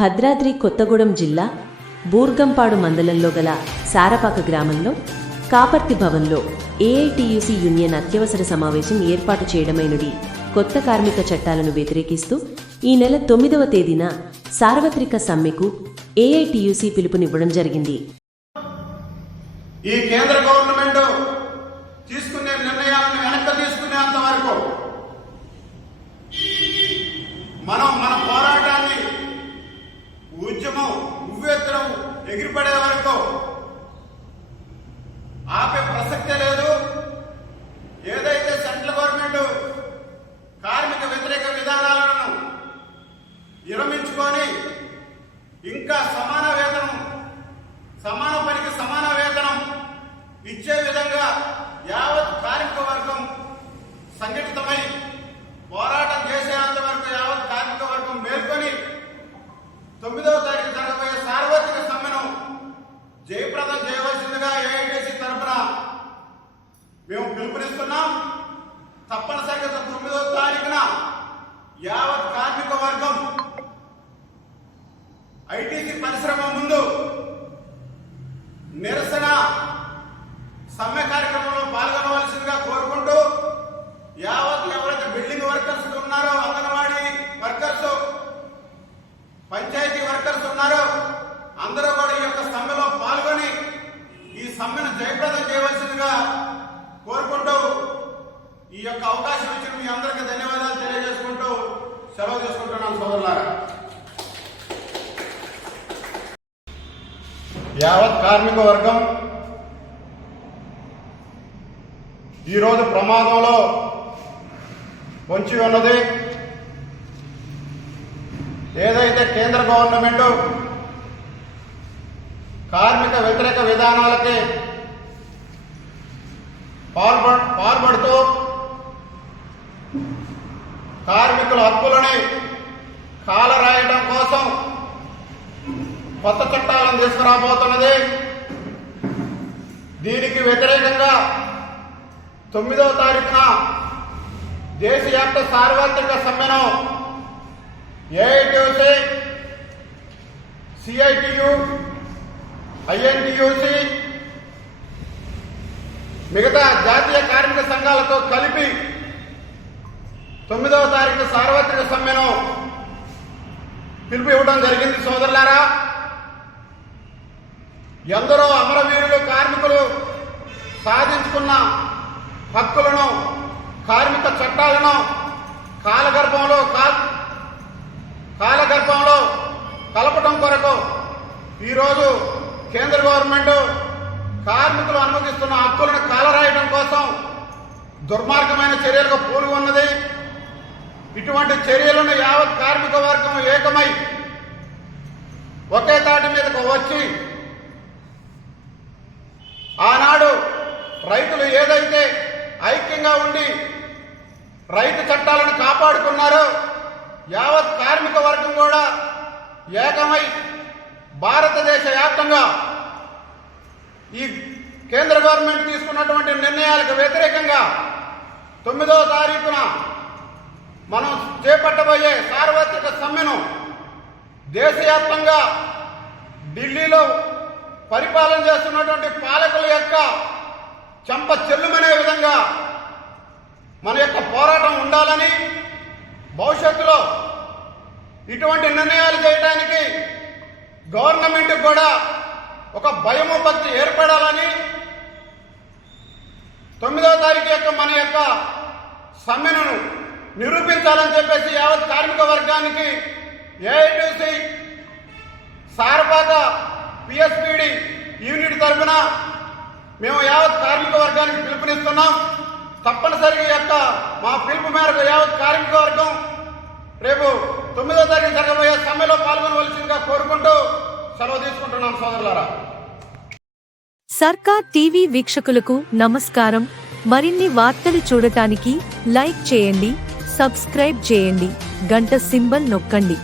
భద్రాద్రి కొత్తగూడెం జిల్లా బూర్గంపాడు మండలంలో గల సారపాక గ్రామంలో కాపర్తి భవన్లో ఏఐటియుసి యూనియన్ అత్యవసర సమావేశం ఏర్పాటు చేయడమైనది కొత్త కార్మిక చట్టాలను వ్యతిరేకిస్తూ ఈ నెల 9వ తేదీన సార్వత్రిక సమ్మెకు ఏఐటియుసి పిలుపునివ్వడం జరిగింది. ఈ కేంద్ర గవర్నమెంట్ తీసుకునే నిర్ణయాలను వెనక్కి తీసుకునేంత వరకు మన పోరాటాన్ని ఉద్యమం ఉవ్వెత్తున ఎగిరిపడే వరకు ఆపే ప్రసక్తే లేదు. ఏదైతే సెంట్రల్ గవర్నమెంట్ కార్మిక వ్యతిరేక విధానాలను విరమించుకొని ఇంకా సమాన వేతనం, సమాన పనికి సమాన వేతనం ఇచ్చే విధంగా యావత్ కార్మిక వర్గం సంఘటితమై పోరాటం చేసేంత వరకు యావత్ కార్మిక వర్గం మేల్కొని 9వ తారీఖు జరగబోయే సార్వత్రిక సమ్మెను జయప్రదం చేయవలసిందిగా ఏఐటిసి తరఫున మేము పిలుపునిస్తున్నాం. తప్పనిసరిగా 9వ తారీఖున యావత్ కార్మిక వర్గం ఐటీసీ పరిశ్రమ ముందు నిరసన సమ్మె కార్యక్రమంలో పాల్గొనవలసిందిగా కోరుకుంటూ, యావత్ ఎవరైతే బిల్డింగ్ వర్కర్స్ ఉన్నారో, అంగన్వాడీ వర్కర్స్, పంచాయతీ వర్కర్స్ ఉన్నారో అందరూ కూడా ఈ యొక్క సమ్మెలో పాల్గొని ఈ సమ్మెను జయప్రదం చేయవలసిందిగా కోరుకుంటూ, ఈ యొక్క అవకాశం ఇచ్చిన మీ అందరికీ ధన్యవాదాలు తెలియజేసుకుంటూ సెలవు తీసుకుంటున్నాను సోదరులారా. యావత్ కార్మిక వర్గం ఈరోజు ప్రమాదంలో పొంచి ఉన్నది. ఏదైతే కేంద్ర గవర్నమెంట్ కార్మిక వ్యతిరేక విధానాలకి పాల్పడుతూ కార్మికుల హక్కులని కాలరాయడం కోసం కొత్త చట్టాలను తీసుకురాబోతున్నది. దీనికి వ్యతిరేకంగా 9వ తారీఖున దేశవ్యాప్త సార్వత్రిక సమ్మెను ఏఐటియుసి, సిఐటియు, ఐఎన్టియుసి, మిగతా జాతీయ కార్మిక సంఘాలతో కలిపి 9వ తారీఖు సార్వత్రిక సమ్మెను పిలుపు ఇవ్వడం జరిగింది. సోదరులారా, ఎందరో అమరవీరులు కార్మికులు సాధించుకున్న హక్కులను, కార్మిక చట్టాలను కాలగర్భంలో కలపడం కొరకు ఈరోజు కేంద్ర గవర్నమెంట్ కార్మికులు అనుమతిస్తున్న హక్కులను కాలరాయడం కోసం దుర్మార్గమైన చర్యలకు పూను ఉన్నది. ఇటువంటి చర్యలను యావత్ కార్మిక వర్గం ఏకమై ఒకే తాటి మీదకు వచ్చి, ఆనాడు రైతులు ఏదైతే ఐక్యంగా ఉండి రైతు చట్టాలను కాపాడుకున్నారో, యావత్ కార్మిక వర్గం కూడా ఏకమై భారతదేశ వ్యాప్తంగా ఈ కేంద్ర గవర్నమెంట్ తీసుకున్నటువంటి నిర్ణయాలకు వ్యతిరేకంగా 9వ తారీఖున మనం చేపట్టబోయే సార్వత్రిక సమ్మెను దేశవ్యాప్తంగా ఢిల్లీలో పరిపాలన చేస్తున్నటువంటి పాలకుల యొక్క చెంప చెల్లుమనే విధంగా మన యొక్క పోరాటం ఉండాలని, భవిష్యత్తులో ఇటువంటి నిర్ణయాలు చేయడానికి గవర్నమెంట్ కూడా ఒక భయము భక్తి ఏర్పడాలని, 9వ తారీఖు యొక్క మన యొక్క సమ్మెను నిరూపించాలని చెప్పేసి యావత్ కార్మిక వర్గానికి ఏఐటియుసి సారపాక పిఎస్పిడి యూనిట్ తరఫున మేము యావత్ కార్మిక వర్గానికి పిలుపునిస్తున్నాం. తప్పనిసరిగా యొక్క మా పిలుపు మేరకు యావత్ కార్మిక వర్గం రేపు 9వ తారీఖు జరగబోయే సమ్మెలో పాల్గొనవలసిందిగా కోరుకుంటూ సెలవు తీసుకుంటున్నాం సోదరులారా. సర్కార్ టీవీ వీక్షకులకు నమస్కారం. మరిన్ని వార్తలు చూడటానికి లైక్ చేయండి, సబ్స్క్రైబ్ చేయండి, గంట సింబల్ నొక్కండి.